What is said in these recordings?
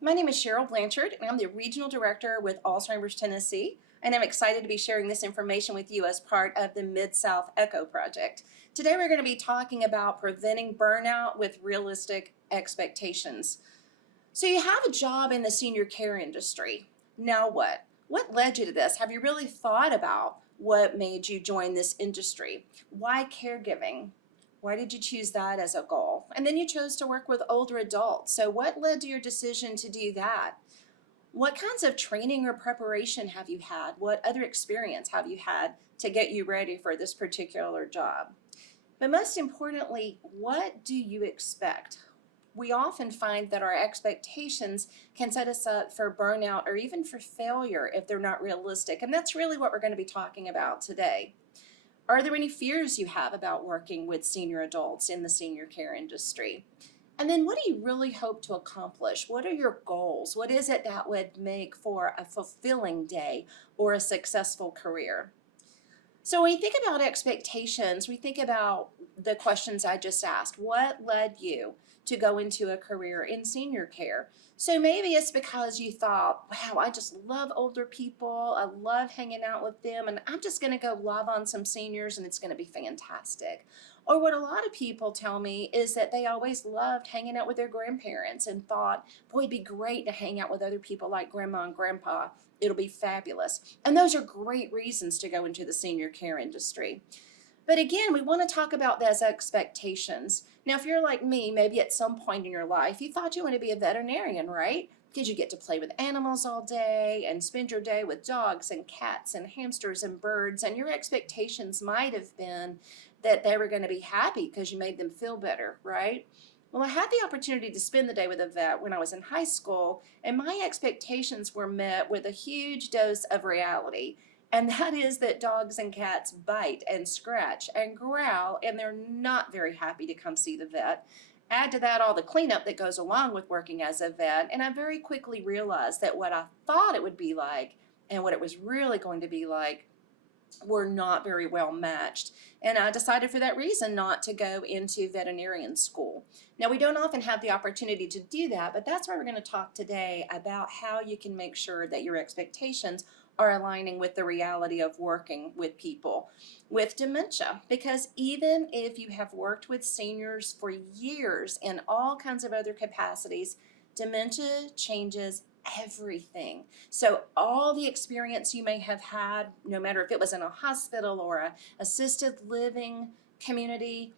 My name is Cheryl Blanchard, and I'm the Regional Director with Alzheimer's Tennessee, and I'm excited to be sharing this information with you as part of the Mid-South ECHO project. Today we're going to be talking about preventing burnout with realistic expectations. So you have a job in the senior care industry. Now what? What led you to this? Have you really thought about what made you join this industry? Why caregiving? Why did you choose that as a goal? And then you chose to work with older adults. So what led to your decision to do that? What kinds of training or preparation have you had? What other experience have you had to get you ready for this particular job? But most importantly, what do you expect? We often find that our expectations can set us up for burnout or even for failure if they're not realistic. And that's really what we're going to be talking about today. Are there any fears you have about working with senior adults in the senior care industry? And then what do you really hope to accomplish? What are your goals? What is it that would make for a fulfilling day or a successful career? So when we think about expectations, we think about the questions I just asked. What led you to go into a career in senior care? So maybe it's because you thought, wow, I just love older people. I love hanging out with them, and I'm just going to go love on some seniors, and it's going to be fantastic. Or what a lot of people tell me is that they always loved hanging out with their grandparents and thought, boy, it'd be great to hang out with other people like grandma and grandpa. It'll be fabulous. And those are great reasons to go into the senior care industry. But again, we want to talk about those expectations. Now, if you're like me, maybe at some point in your life, you thought you wanted to be a veterinarian, right? Because you get to play with animals all day and spend your day with dogs and cats and hamsters and birds. And your expectations might have been that they were going to be happy because you made them feel better, right? Well, I had the opportunity to spend the day with a vet when I was in high school, and my expectations were met with a huge dose of reality. And that is that dogs and cats bite and scratch and growl, and they're not very happy to come see the vet. Add to that all the cleanup that goes along with working as a vet, and I very quickly realized that what I thought it would be like and what it was really going to be like were not very well matched. And I decided for that reason not to go into veterinarian school. Now, we don't often have the opportunity to do that, but that's why we're going to talk today about how you can make sure that your expectations are aligning with the reality of working with people with dementia. Because even if you have worked with seniors for years in all kinds of other capacities, dementia changes everything. So all the experience you may have had, no matter if it was in a hospital or a assisted living community,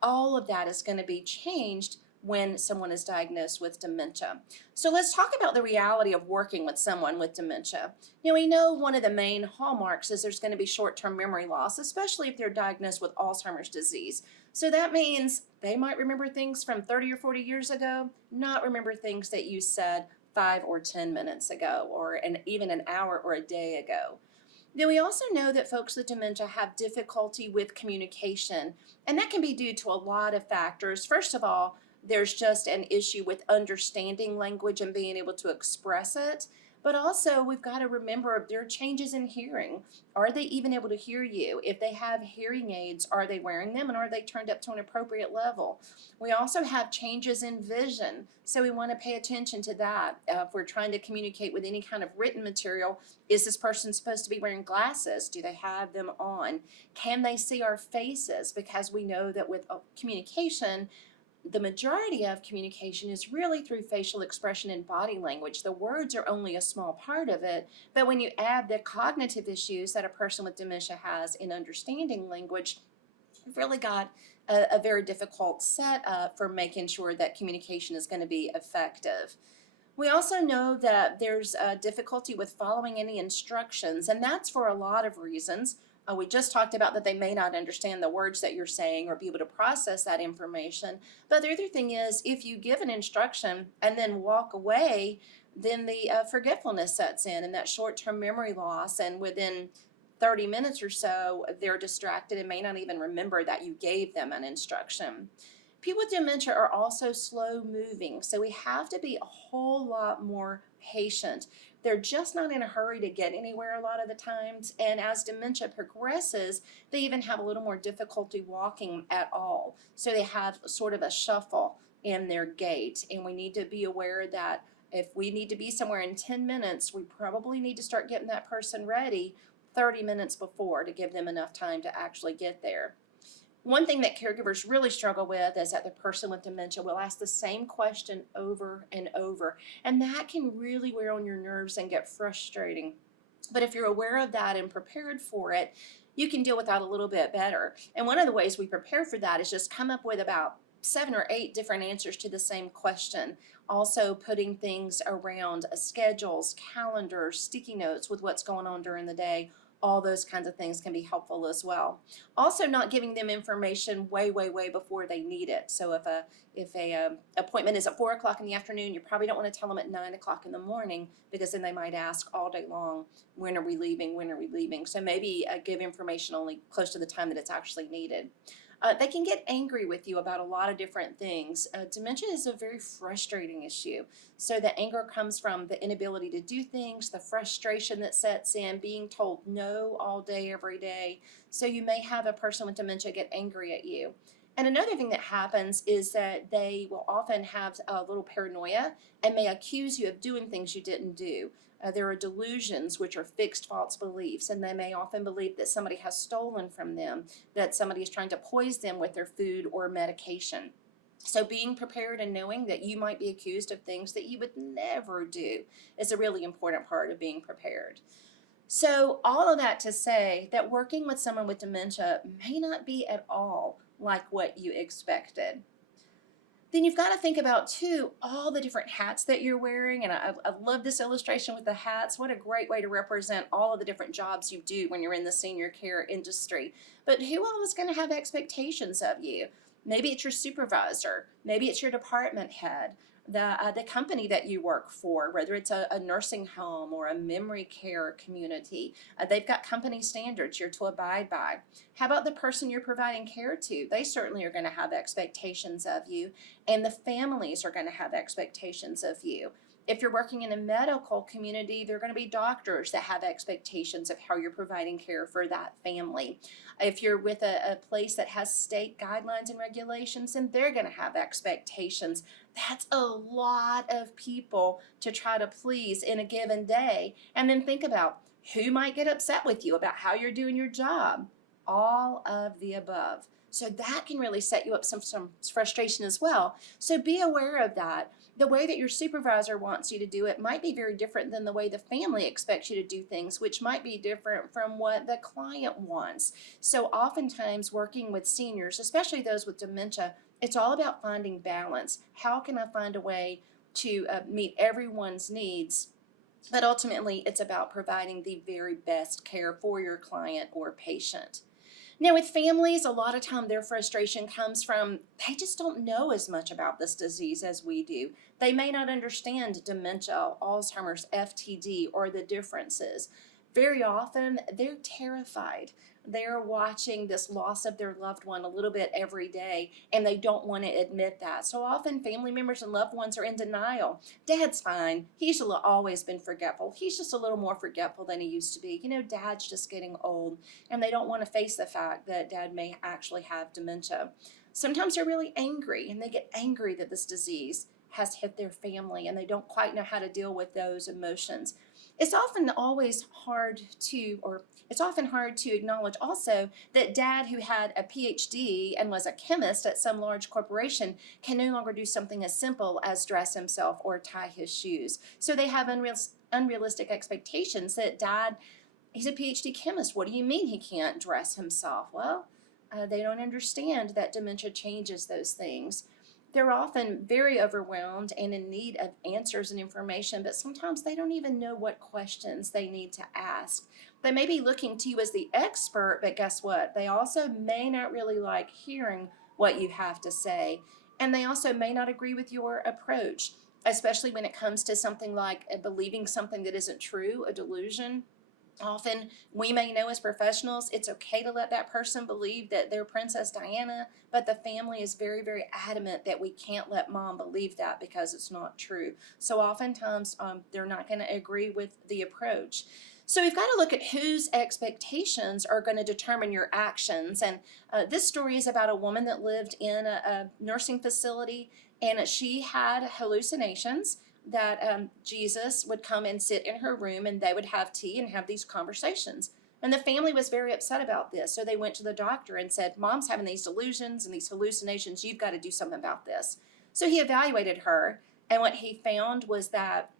all of that is going to be changed when someone is diagnosed with dementia. So let's talk about the reality of working with someone with dementia. We know one of the main hallmarks is there's going to be short-term memory loss, especially if they're diagnosed with Alzheimer's disease. So that means they might remember things from 30 or 40 years ago, not remember things that you said 5 or 10 minutes ago, or even an hour or a day ago. Then we also know that folks with dementia have difficulty with communication, and that can be due to a lot of factors. First of all, there's just an issue with understanding language and being able to express it. But also, we've got to remember there are changes in hearing. Are they even able to hear you? If they have hearing aids, are they wearing them, and are they turned up to an appropriate level? We also have changes in vision, so we want to pay attention to that. If we're trying to communicate with any kind of written material, is this person supposed to be wearing glasses? Do they have them on? Can they see our faces? Because we know that with communication, the majority of communication is really through facial expression and body language. The words are only a small part of it, but when you add the cognitive issues that a person with dementia has in understanding language, you've really got a very difficult setup for making sure that communication is going to be effective. We also know that there's a difficulty with following any instructions, and that's for a lot of reasons. We just talked about that they may not understand the words that you're saying or be able to process that information. But the other thing is, if you give an instruction and then walk away, then the forgetfulness sets in and that short-term memory loss. And within 30 minutes or so, they're distracted and may not even remember that you gave them an instruction. People with dementia are also slow moving, so we have to be a whole lot more patient. They're just not in a hurry to get anywhere a lot of the times, and as dementia progresses, they even have a little more difficulty walking at all. So they have sort of a shuffle in their gait, and we need to be aware that If we need to be somewhere in 10 minutes, we probably need to start getting that person ready 30 minutes before to give them enough time to actually get there. One thing that caregivers really struggle with is that the person with dementia will ask the same question over and over, and that can really wear on your nerves and get frustrating. But if you're aware of that and prepared for it, you can deal with that a little bit better. And one of the ways we prepare for that is just come up with about 7 or 8 different answers to the same question. Also putting things around schedules, calendars, sticky notes with what's going on during the day. All those kinds of things can be helpful as well. Also, not giving them information way before they need it. So if a appointment is at 4 o'clock in the afternoon, you probably don't want to tell them at 9 o'clock in the morning, because then they might ask all day long, when are we leaving, when are we leaving? So maybe give information only close to the time that it's actually needed. They can get angry with you about a lot of different things. Dementia is a very frustrating issue. So the anger comes from the inability to do things, the frustration that sets in, being told no all day, every day. So you may have a person with dementia get angry at you. And another thing that happens is that they will often have a little paranoia and may accuse you of doing things you didn't do. There are delusions, which are fixed false beliefs, and they may often believe that somebody has stolen from them, that somebody is trying to poison them with their food or medication. So being prepared and knowing that you might be accused of things that you would never do is a really important part of being prepared. So all of that to say that working with someone with dementia may not be at all like what you expected. Then you've got to think about, too, all the different hats that you're wearing. And I love this illustration with the hats. What a great way to represent all of the different jobs you do when you're in the senior care industry. But who all is going to have expectations of you? Maybe it's your supervisor. Maybe it's your department head. The company that you work for, whether it's a nursing home or a memory care community, they've got company standards you're to abide by. How about the person you're providing care to? They certainly are going to have expectations of you, and the families are going to have expectations of you. If you're working in a medical community, there are going to be doctors that have expectations of how you're providing care for that family. If you're with a place that has state guidelines and regulations, then they're going to have expectations. That's a lot of people to try to please in a given day. And then think about who might get upset with you about how you're doing your job. All of the above. So that can really set you up some frustration as well. So be aware of that. The way that your supervisor wants you to do it might be very different than the way the family expects you to do things, which might be different from what the client wants. So oftentimes working with seniors, especially those with dementia, it's all about finding balance. How can I find a way to meet everyone's needs? But ultimately, it's about providing the very best care for your client or patient. Now, with families, a lot of time their frustration comes from they just don't know as much about this disease as we do. They may not understand dementia, Alzheimer's, FTD, or the differences. Very often, they're terrified. They're watching this loss of their loved one a little bit every day, and they don't want to admit that. So often, family members and loved ones are in denial. Dad's fine. He's always been forgetful. He's just a little more forgetful than he used to be. Dad's just getting old, and they don't want to face the fact that Dad may actually have dementia. Sometimes they're really angry, and they get angry that this disease has hit their family, and they don't quite know how to deal with those emotions. It's often hard to acknowledge also that Dad, who had a PhD and was a chemist at some large corporation, can no longer do something as simple as dress himself or tie his shoes. So they have unrealistic expectations that Dad, he's a PhD chemist. What do you mean he can't dress himself? Well, they don't understand that dementia changes those things. They're often very overwhelmed and in need of answers and information, but sometimes they don't even know what questions they need to ask. They may be looking to you as the expert, but guess what? They also may not really like hearing what you have to say, and they also may not agree with your approach, especially when it comes to something like believing something that isn't true, a delusion. Often we may know as professionals it's okay to let that person believe that they're Princess Diana, but the family is very adamant that we can't let Mom believe that because it's not true. So oftentimes they're not going to agree with the approach. So we've got to look at whose expectations are going to determine your actions. And this story is about a woman that lived in a nursing facility, and she had hallucinations. that Jesus would come and sit in her room, and they would have tea and have these conversations. And the family was very upset about this. So they went to the doctor and said, Mom's having these delusions and these hallucinations. You've got to do something about this. So he evaluated her, and what he found was that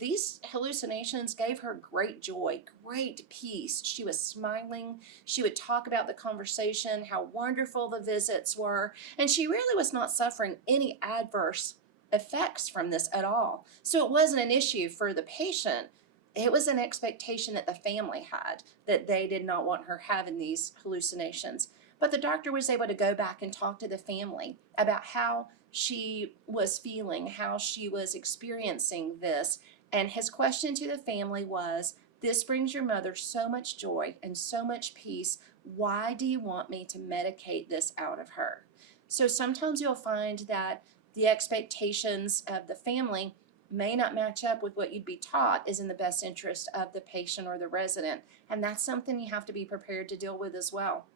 these hallucinations gave her great joy, great peace. She was smiling. She would talk about the conversation, how wonderful the visits were, and she really was not suffering any adverse effects from this at all. So it wasn't an issue for the patient. It was an expectation that the family had, that they did not want her having these hallucinations. But the doctor was able to go back and talk to the family about how she was feeling, how she was experiencing this. And his question to the family was, this brings your mother so much joy and so much peace. Why do you want me to medicate this out of her? So sometimes you'll find that the expectations of the family may not match up with what you'd be taught is in the best interest of the patient or the resident. And that's something you have to be prepared to deal with as well.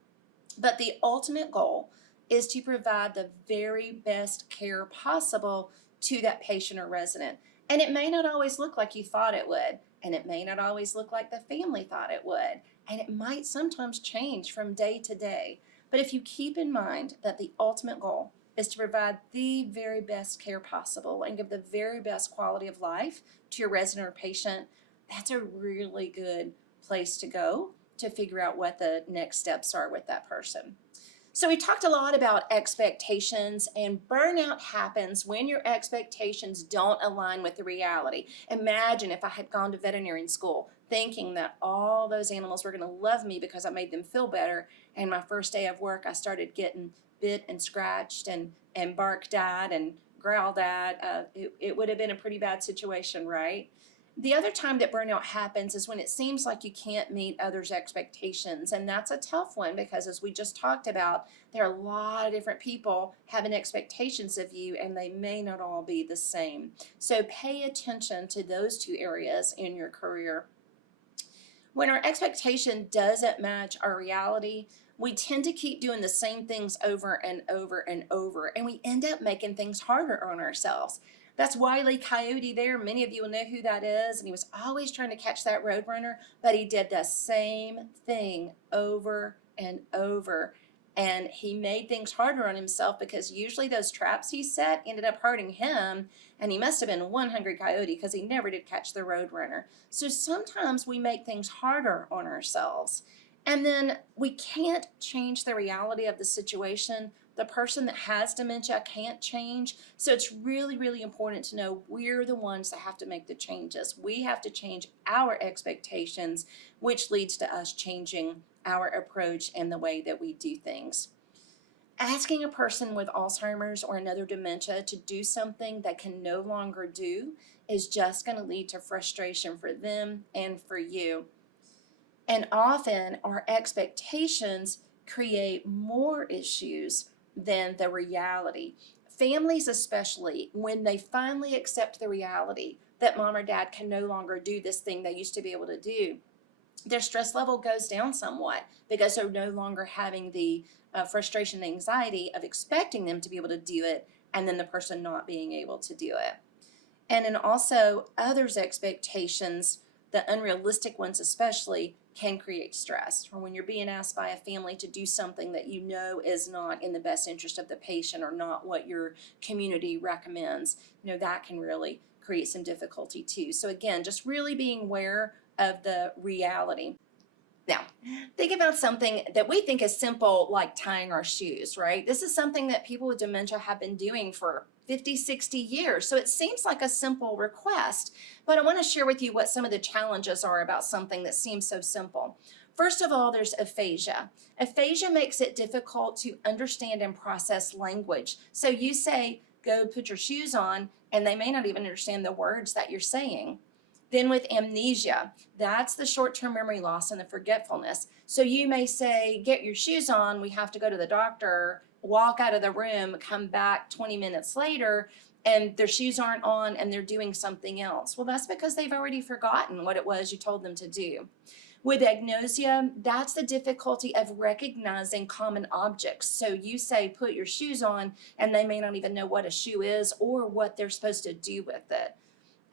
But the ultimate goal is to provide the very best care possible to that patient or resident. And it may not always look like you thought it would, and it may not always look like the family thought it would, and it might sometimes change from day to day. But if you keep in mind that the ultimate goal is to provide the very best care possible and give the very best quality of life to your resident or patient, that's a really good place to go to figure out what the next steps are with that person. So we talked a lot about expectations, and burnout happens when your expectations don't align with the reality. Imagine if I had gone to veterinary school thinking that all those animals were going to love me because I made them feel better, and my first day of work I started getting bit and scratched and barked at and growled at. It would have been a pretty bad situation, right? The other time that burnout happens is when it seems like you can't meet others' expectations. And that's a tough one because, as we just talked about, there are a lot of different people having expectations of you, and they may not all be the same. So pay attention to those two areas in your career. When our expectation doesn't match our reality, we tend to keep doing the same things over and over and over, and we end up making things harder on ourselves. That's Wiley Coyote there. Many of you will know who that is. And he was always trying to catch that roadrunner, but he did the same thing over and over. And he made things harder on himself because usually those traps he set ended up hurting him. And he must have been one hungry coyote because he never did catch the roadrunner. So sometimes we make things harder on ourselves. And then we can't change the reality of the situation. The person that has dementia can't change. So it's really, really important to know we're the ones that have to make the changes. We have to change our expectations, which leads to us changing our approach and the way that we do things. Asking a person with Alzheimer's or another dementia to do something that can no longer do is just going to lead to frustration for them and for you. And often our expectations create more issues than the reality. Families especially, when they finally accept the reality that mom or dad can no longer do this thing they used to be able to do, their stress level goes down somewhat because they're no longer having the frustration and anxiety of expecting them to be able to do it and then the person not being able to do it. And then also others' expectations, the unrealistic ones especially, can create stress. Or when you're being asked by a family to do something that you know is not in the best interest of the patient or not what your community recommends, that can really create some difficulty too. So again, just really being aware of the reality. Now, think about something that we think is simple, like tying our shoes, right? This is something that people with dementia have been doing for 50, 60 years. So it seems like a simple request, but I want to share with you what some of the challenges are about something that seems so simple. First of all, there's aphasia. Aphasia makes it difficult to understand and process language. So you say, go put your shoes on, and they may not even understand the words that you're saying. Then with amnesia, that's the short-term memory loss and the forgetfulness. So you may say, get your shoes on, we have to go to the doctor, walk out of the room, come back 20 minutes later, and their shoes aren't on and they're doing something else. Well, that's because they've already forgotten what it was you told them to do. With agnosia, that's the difficulty of recognizing common objects. So you say, put your shoes on, and they may not even know what a shoe is or what they're supposed to do with it.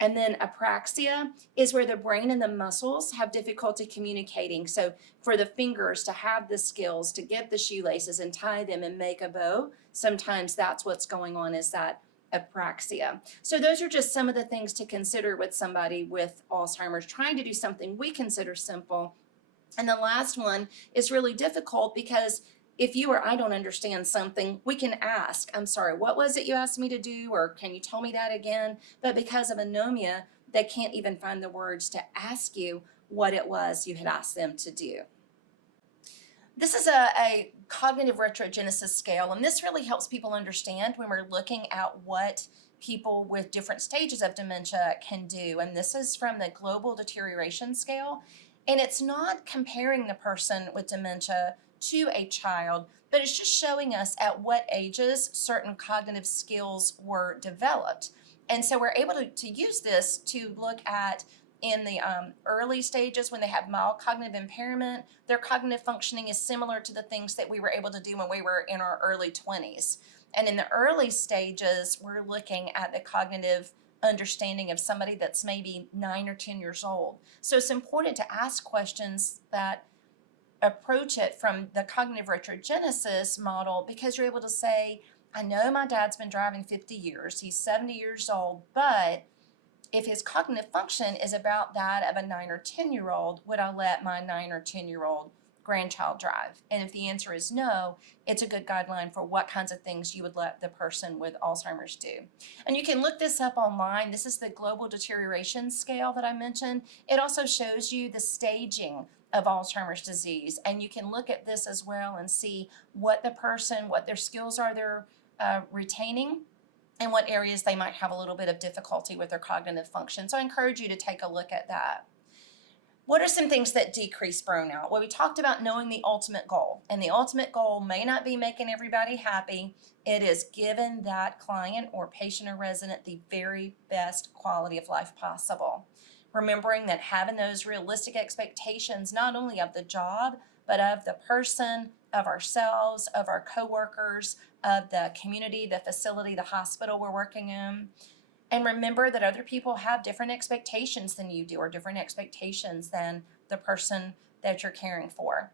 And then apraxia is where the brain and the muscles have difficulty communicating. So for the fingers to have the skills to get the shoelaces and tie them and make a bow, sometimes that's what's going on, is that apraxia. So those are just some of the things to consider with somebody with Alzheimer's, trying to do something we consider simple. And the last one is really difficult because if you or I don't understand something, we can ask, I'm sorry, what was it you asked me to do? Or can you tell me that again? But because of anomia, they can't even find the words to ask you what it was you had asked them to do. This is a cognitive retrogenesis scale, and this really helps people understand when we're looking at what people with different stages of dementia can do. And this is from the Global Deterioration Scale. And it's not comparing the person with dementia to a child, but it's just showing us at what ages certain cognitive skills were developed. And so we're able to use this to look at in the early stages when they have mild cognitive impairment, their cognitive functioning is similar to the things that we were able to do when we were in our early 20s. And in the early stages, we're looking at the cognitive understanding of somebody that's maybe 9 or 10 years old. So it's important to ask questions that approach it from the cognitive retrogenesis model, because you're able to say, I know my dad's been driving 50 years, he's 70 years old, but if his cognitive function is about that of a 9 or 10-year-old, would I let my 9 or 10-year-old grandchild drive? And if the answer is no, it's a good guideline for what kinds of things you would let the person with Alzheimer's do. And you can look this up online. This is the Global Deterioration Scale that I mentioned. It also shows you the staging of Alzheimer's disease, and you can look at this as well and see what the person, what their skills are they're retaining, and what areas they might have a little bit of difficulty with their cognitive function. So I encourage you to take a look at that. What are some things that decrease burnout? Well, we talked about knowing the ultimate goal, and the ultimate goal may not be making everybody happy. It is giving that client or patient or resident the very best quality of life possible. Remembering that having those realistic expectations, not only of the job, but of the person, of ourselves, of our coworkers, of the community, the facility, the hospital we're working in. And remember that other people have different expectations than you do, or different expectations than the person that you're caring for.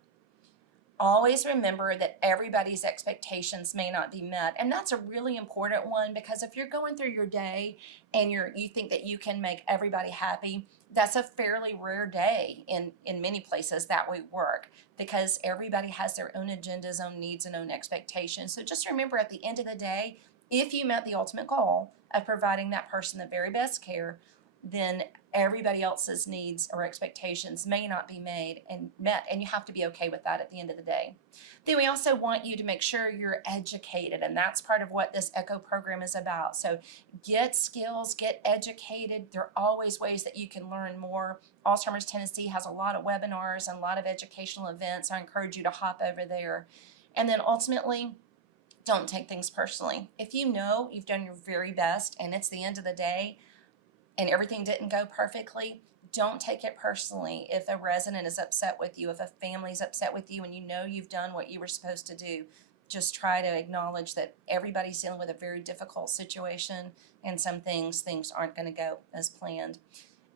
Always remember that everybody's expectations may not be met. And that's a really important one, because if you're going through your day and you think that you can make everybody happy, that's a fairly rare day in many places that we work, because everybody has their own agendas, own needs, and own expectations. So just remember, at the end of the day, if you met the ultimate goal of providing that person the very best care, then everybody else's needs or expectations may not be met, and you have to be okay with that at the end of the day. Then we also want you to make sure you're educated, and that's part of what this ECHO program is about. So get skills, get educated. There are always ways that you can learn more. Alzheimer's Tennessee has a lot of webinars and a lot of educational events. I encourage you to hop over there. And then ultimately, don't take things personally. If you know you've done your very best and it's the end of the day and everything didn't go perfectly, don't take it personally. If a resident is upset with you, if a family is upset with you and you know you've done what you were supposed to do, just try to acknowledge that everybody's dealing with a very difficult situation, and some things aren't going to go as planned.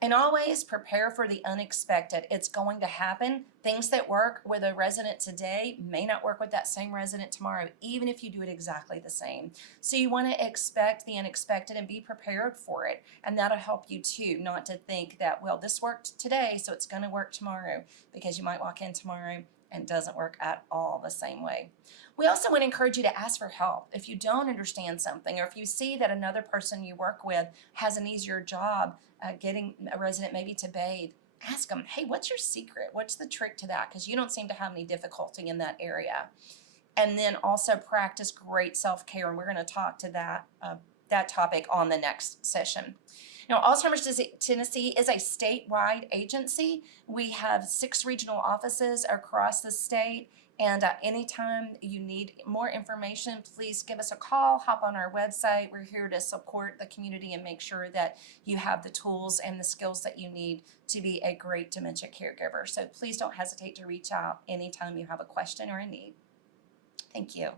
And always prepare for the unexpected. It's going to happen. Things that work with a resident today may not work with that same resident tomorrow, even if you do it exactly the same. So you want to expect the unexpected and be prepared for it. And that'll help you too, not to think that, well, this worked today, so it's going to work tomorrow, because you might walk in tomorrow and it doesn't work at all the same way. We also want to encourage you to ask for help. If you don't understand something, or if you see that another person you work with has an easier job getting a resident maybe to bathe, ask them, hey, what's your secret? What's the trick to that? Because you don't seem to have any difficulty in that area. And then also practice great self-care, and we're going to talk to that topic on the next session. Now, Alzheimer's Tennessee is a statewide agency. We have 6 regional offices across the state. And anytime you need more information, please give us a call, hop on our website. We're here to support the community and make sure that you have the tools and the skills that you need to be a great dementia caregiver. So please don't hesitate to reach out anytime you have a question or a need. Thank you.